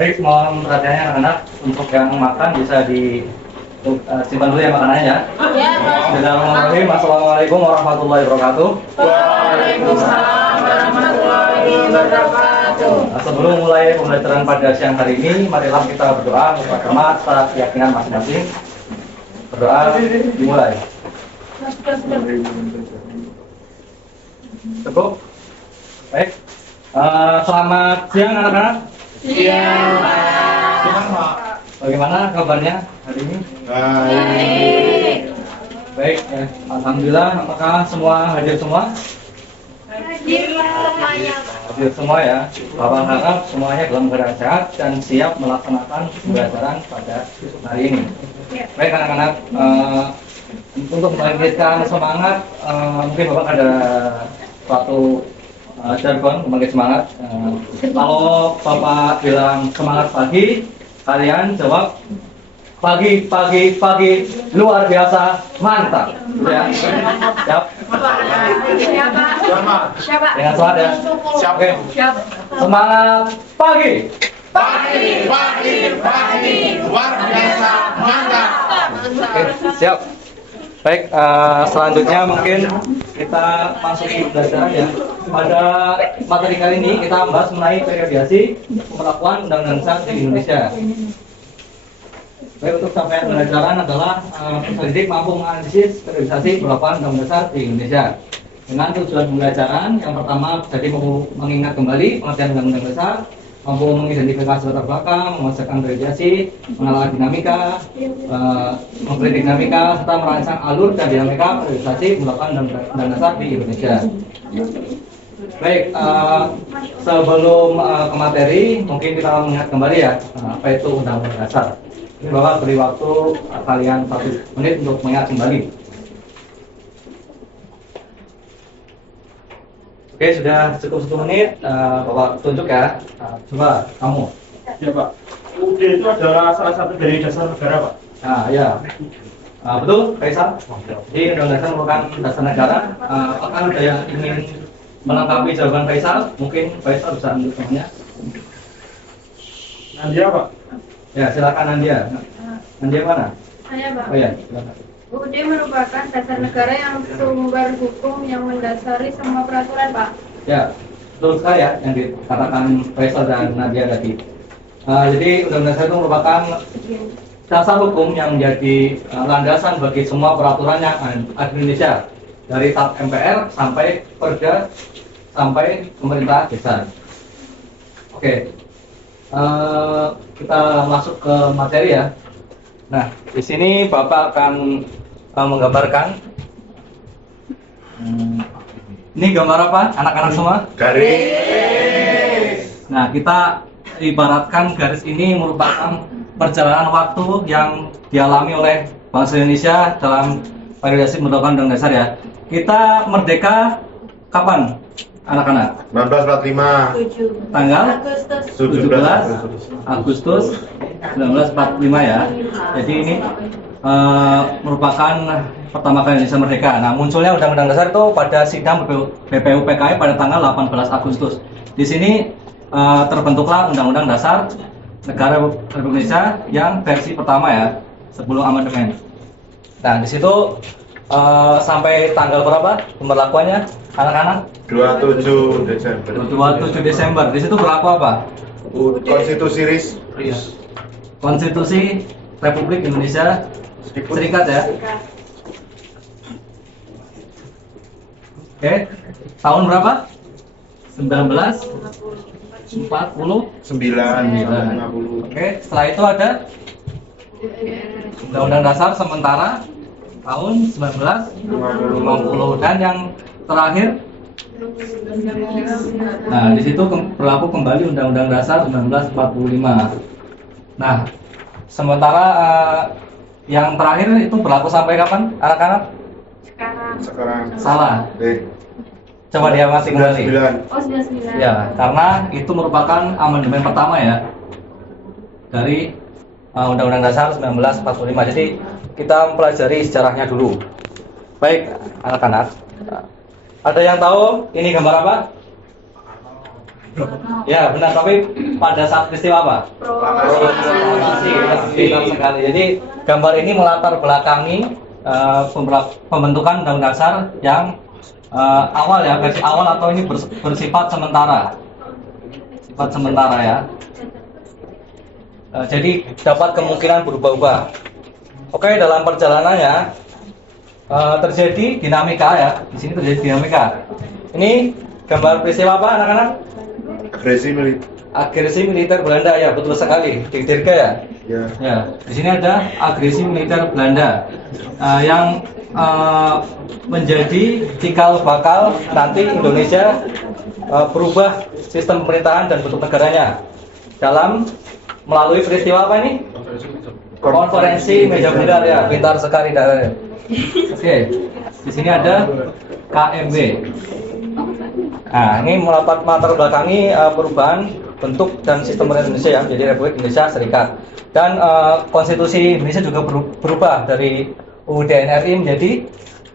Baik, mohon perhatiannya anak-anak. Untuk yang makan bisa simpan dulu ya makanannya ya. Ya, Pak. Bismillahirrahmanirrahim. Assalamualaikum warahmatullahi wabarakatuh. Waalaikumsalam warahmatullahi wabarakatuh. Nah, sebelum mulai pembelajaran pada siang hari ini, marilah kita berdoa bersama secara keyakinan masing-masing. Berdoa dimulai. Cukup? Baik. Selamat siang anak-anak. Siang, Pak. Bagaimana kabarnya hari ini? Baik. Baik, alhamdulillah. Apakah semua hadir semua? Hadir semua ya. Bapak harap semuanya dalam keadaan sehat dan siap melaksanakan pembelajaran pada hari ini. Baik anak-anak, untuk membangkitkan semangat, mungkin Bapak ada suatu jargon membangkit semangat. Kalau Bapak bilang semangat pagi, kalian jawab pagi luar biasa mantap, ya. Siap. Siapa? Dengan semangat ya. Siap. Oke. Semangat pagi. Pagi, luar biasa, mantap. Oke, siap. Baik, selanjutnya mungkin kita masuk ke pembelajaran ya. Pada materi kali ini kita membahas mengenai periodisasi pemberlakuan Undang-Undang Dasar di Indonesia. Baik, untuk capaian pembelajaran adalah peserta didik mampu menganalisis periodisasi pemberlakuan Undang-Undang Dasar di Indonesia. Dengan tujuan pembelajaran yang pertama jadi mengingat kembali pengertian Undang-Undang Dasar, mampu mengidentifikasi latar belakang, menguasai periodisasi, mengelola dinamika, mengkritik dinamika, serta merancang alur dan dinamika periodisasi pemberlakuan Undang-Undang Dasar di Indonesia. Baik, sebelum ke materi, mungkin kita mengingat kembali ya, apa itu Undang-Undang Dasar. Ini Bapak beri waktu kalian 1 menit untuk mengingat kembali. Oke, sudah cukup 1 menit, Bapak tunjuk ya. Coba kamu. Ya Pak, UUD itu adalah salah satu dari dasar negara Pak. Nah, ya. Betul, Kaisar. Jadi Undang-Undang Dasar merupakan dasar negara. Apakah ada yang ingin melengkapi jawaban Kaisar? Mungkin Kaisar bisa ambil temannya. Nandia Pak. Ya, silakan Nandia. Nandia mana? Saya, Pak. Oh ya, silakan. UUD merupakan dasar negara yang sumber hukum yang mendasari semua peraturan, Pak. Ya, betul sekali ya yang dikatakan Faisal dan Nadia tadi. Jadi Undang-Undang Dasar itu merupakan dasar hukum yang menjadi landasan bagi semua peraturan yang ada di Indonesia, dari tahap MPR sampai Perda sampai pemerintah desa. Oke, kita masuk ke materi ya. Nah, di sini Bapak akan menggambarkan. Ini gambar apa, anak-anak semua? Garis. Nah, kita ibaratkan garis ini merupakan perjalanan waktu yang dialami oleh bangsa Indonesia dalam periodisasi pembentukan Undang-Undang Dasar ya. Kita merdeka kapan, anak-anak? 1945. Tanggal 17 17. Agustus 1945 ya. Jadi ini merupakan pertama kali Indonesia merdeka. Nah, munculnya Undang-Undang Dasar itu pada sidang BPUPKI pada tanggal 18 Agustus. Di sini terbentuklah Undang-Undang Dasar Negara Republik Indonesia yang versi pertama ya, sebelum amandemen. Nah, di situ sampai tanggal berapa pemberlakuannya, anak-anak? 27 Desember. 27 Desember. Di situ berlaku apa? Konstitusi RIS. Konstitusi Republik Indonesia Serikat ya. Oke, tahun berapa? 1949. Oke, setelah itu ada Undang-Undang Dasar sementara tahun 1950 dan yang terakhir. Nah, di situ berlaku kembali Undang-Undang Dasar 1945. Nah, sementara yang terakhir itu berlaku sampai kapan, anak-anak? Sekarang. Salah. Coba diamati kembali. 99. Oh, 99. Ya, karena itu merupakan amandemen pertama ya dari Undang-Undang Dasar 1945. Jadi kita mempelajari sejarahnya dulu. Baik, anak-anak. Ada yang tahu ini gambar apa? Ya benar, tapi pada saat peristiwa apa? Proklamasi. Benar sekali. Jadi gambar ini melatar belakangi pembentukan Undang-Undang Dasar yang awal ya, versi awal atau ini bersifat sementara. Sifat sementara ya. Jadi dapat kemungkinan berubah-ubah. Oke, dalam perjalanannya terjadi dinamika ya. Di sini terjadi dinamika. Ini gambar peristiwa apa anak-anak? Agresi militer Belanda ya, betul sekali. Di Dirga ya. Ya. Di sini ada agresi militer Belanda yang menjadi cikal bakal nanti Indonesia berubah sistem pemerintahan dan bentuk negaranya dalam melalui peristiwa apa ini? Konferensi Meja Bundar ya, pintar sekali dari. Oke, di sini ada KMB. Nah, ini melatar belakangi perubahan bentuk dan sistem pemerintahan Indonesia ya, menjadi Republik Indonesia Serikat. Dan konstitusi Indonesia juga berubah dari UUD NRI menjadi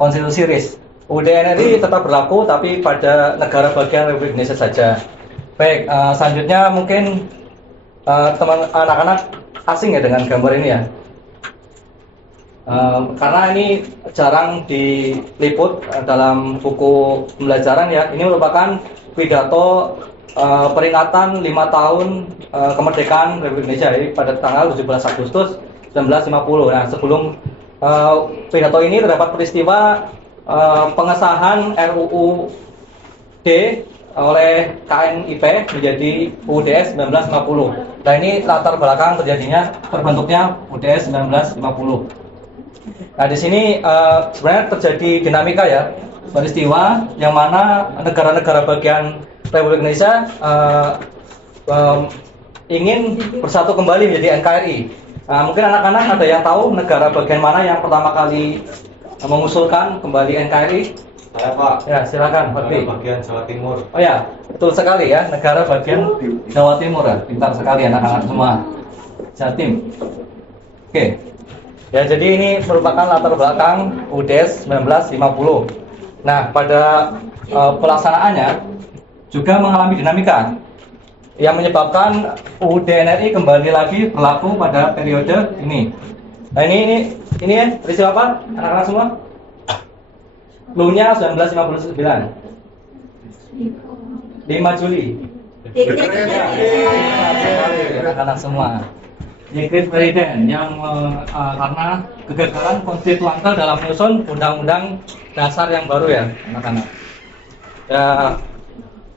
konstitusi RIS. UUD NRI tetap berlaku tapi pada negara bagian Republik Indonesia saja. Baik, selanjutnya mungkin teman anak-anak asing ya dengan gambar ini ya, karena ini jarang diliput dalam buku pembelajaran ya. Ini merupakan pidato peringatan 5 tahun kemerdekaan Republik Indonesia ya, pada tanggal 17 Agustus 1950. Nah, sebelum pidato ini terdapat peristiwa pengesahan RUU D oleh KNIP menjadi UUDS 1950. Nah, ini latar belakang terbentuknya UUDS 1950. Nah, di sini sebenarnya terjadi dinamika ya, peristiwa yang mana negara-negara bagian Republik Indonesia ingin bersatu kembali menjadi NKRI. Nah, mungkin anak-anak ada yang tahu negara bagian mana yang pertama kali mengusulkan kembali NKRI? Saya Pak. Ya, silakan. Bagian Jawa Timur. Oh ya, betul sekali ya, negara bagian Jawa Timur ya, pintar sekali anak-anak semua. Jatim. Oke. Ya, jadi ini merupakan latar belakang UUDS 1950. Nah, pada pelaksanaannya juga mengalami dinamika yang menyebabkan UUD NRI kembali lagi berlaku pada periode ini. Nah, ini ya, peristiwa apa? Anak-anak semua? Lunya 1959. 5 Juli. Anak-anak semua. Dekret Presiden yang karena kegagalan konstituante dalam menyusun undang-undang dasar yang baru ya, anak-anak. Ya,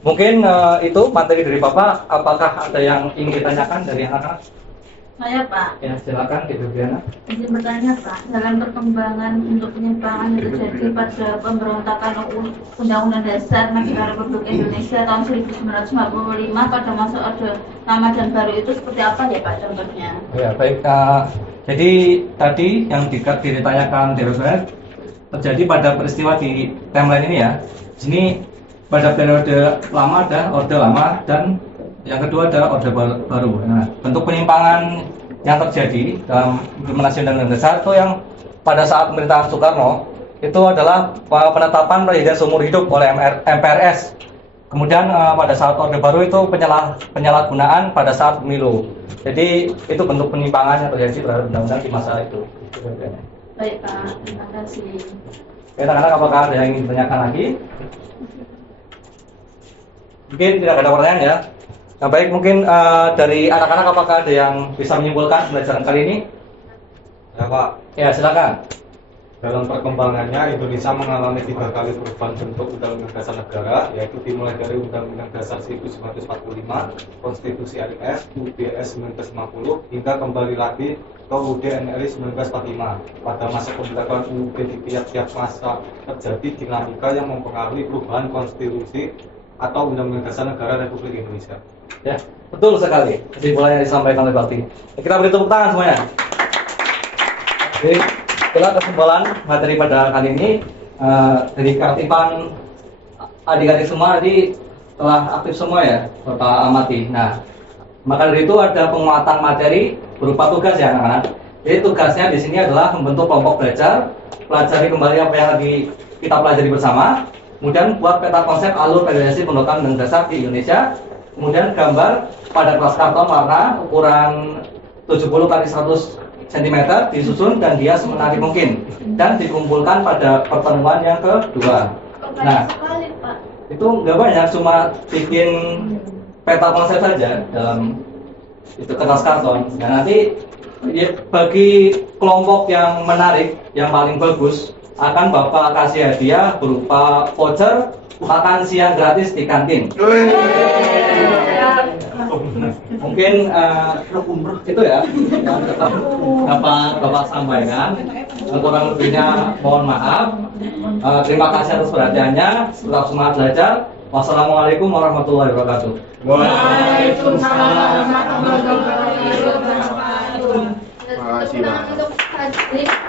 mungkin itu materi dari Bapak. Apakah ada yang ingin ditanyakan dari anak-anak? Saya Pak, Ya, silakan Ibu Diana. izin bertanya Pak, dalam perkembangan untuk penyimpangan yang terjadi pada pemberontakan Undang-Undang Dasar Negara Republik Indonesia tahun 1945 pada masa Orde Lama dan Baru itu seperti apa ya Pak contohnya? Ya, baik. Jadi tadi yang ditanyakan DPR terjadi pada peristiwa di timeline ini ya. Di sini pada periode lama ada Orde Lama dan yang kedua ada Orde Baru. Nah, bentuk penyimpangan yang terjadi dalam implementasi Undang-Undang Dasar itu yang pada saat pemerintahan Soekarno itu adalah penetapan presiden seumur hidup oleh MPRS. Kemudian pada saat Orde Baru itu penyalahgunaan pada saat pemilu. Jadi itu bentuk penyimpangan yang terjadi terhadap undang-undang di masa itu. Baik Pak, terima kasih. Anak-anak, apakah ada yang ingin ditanyakan lagi? Mungkin tidak ada pertanyaan ya. Nah, baik, mungkin dari anak-anak apakah ada yang bisa menyimpulkan pembelajaran kali ini? Ya Pak. Ya, silakan. Dalam perkembangannya Indonesia mengalami 3 kali perubahan bentuk Undang-Undang Dasar Negara, yaitu dimulai dari Undang-Undang Dasar 1945, Konstitusi RIS, UUDS 1950, hingga kembali lagi ke UUD NRI 1945. Pada masa pembentukan UUD di tiap-tiap masa terjadi dinamika yang mempengaruhi perubahan konstitusi atau Undang-Undang Dasar Negara Republik Indonesia. Ya, betul sekali kesimpulan yang disampaikan oleh Bakti. Kita beri tepuk tangan semuanya. Jadi, itulah kesimpulan materi pada kali ini. Dari keaktifan adik-adik semua tadi telah aktif semua ya, Bapak amati. Nah, maka dari itu ada penguatan materi berupa tugas ya anak-anak. Jadi tugasnya di sini adalah membentuk kelompok belajar, pelajari kembali apa yang lagi kita pelajari bersama, kemudian buat peta konsep alur periodisasi pembentukan Undang-Undang Dasar di Indonesia, Kemudian gambar pada kertas karton warna ukuran 70 x 100 cm disusun dan dia semenarik mungkin dan dikumpulkan pada pertemuan yang kedua. Nah, itu nggak banyak, cuma bikin peta konsep saja dalam itu kertas karton. Dan nanti ya, bagi kelompok yang menarik, yang paling bagus, akan Bapak kasih hadiah berupa voucher makan siang gratis di kantin. Mungkin itu ya yang tetap dapat Bapak sampaikan. Kurang lebihnya mohon maaf. Terima kasih atas perhatiannya. Tetap semangat belajar. Wassalamualaikum warahmatullahi wabarakatuh. Waalaikumsalam warahmatullahi wabarakatuh. Terima kasih, Pak.